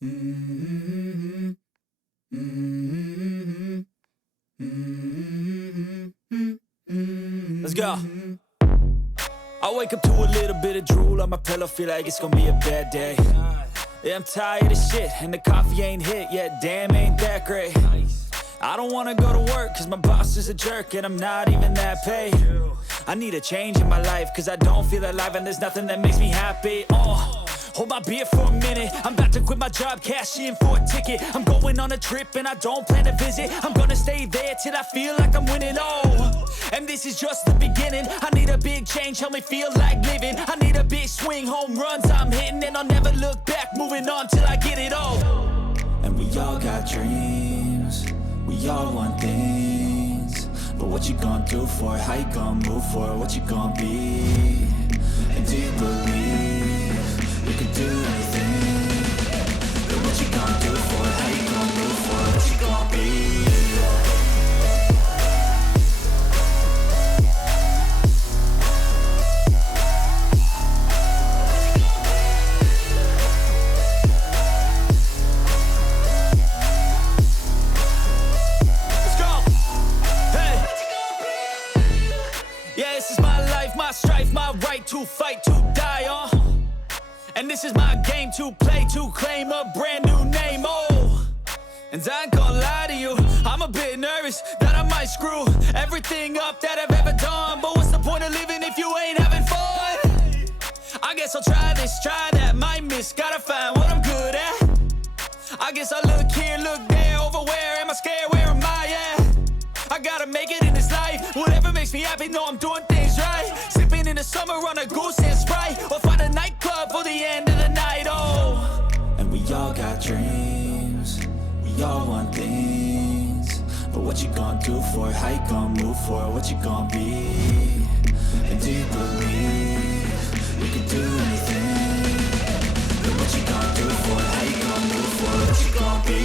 Mm-hmm. Mm-hmm. Mm-hmm. Let's go. I wake up to a little bit of drool on my pillow, feel like it's gonna be a bad day. Yeah, I'm tired of shit, and the coffee ain't hit yet, damn, ain't that great. I don't wanna go to work, cause my boss is a jerk, and I'm not even that paid. I need a change in my life, cause I don't feel alive, and there's nothing that makes me happy. Hold my beer for a minute, I'm about to quit my job, cash in for a ticket. I'm going on a trip and I don't plan to visit. I'm gonna stay there till I feel like I'm winning, and this is just the beginning. I need a big change, help me feel like living. I need a big swing, home runs I'm hitting, and I'll never look back, moving on till I get it all. And we all got dreams, we all want things, but what you gonna do for it? How you gonna move for it? What you gonna be? And do you believe you can do anything? But what you gonna do for it? How you gonna move for it? What you gonna be? My strife, my right to fight, to die on. And this is my game to play, to claim a brand new name, And I ain't gonna lie to you, I'm a bit nervous that I might screw everything up that I've ever done. But what's the point of living if you ain't having fun? I guess I'll try this, try that, might miss, gotta find what I'm good at. I guess I look here, look there, over where am I scared, where am I at? I gotta make it in this life, whatever makes me happy, know I'm doing things right. Sipping in the summer on a goose and Sprite, or find a nightclub for the end of the night, And we all got dreams, we all want things, but what you gonna do for it? How you gonna move for it? What you gonna be? And do you believe you can do anything? But what you gonna do for it? How you gonna move for it? What you gonna be?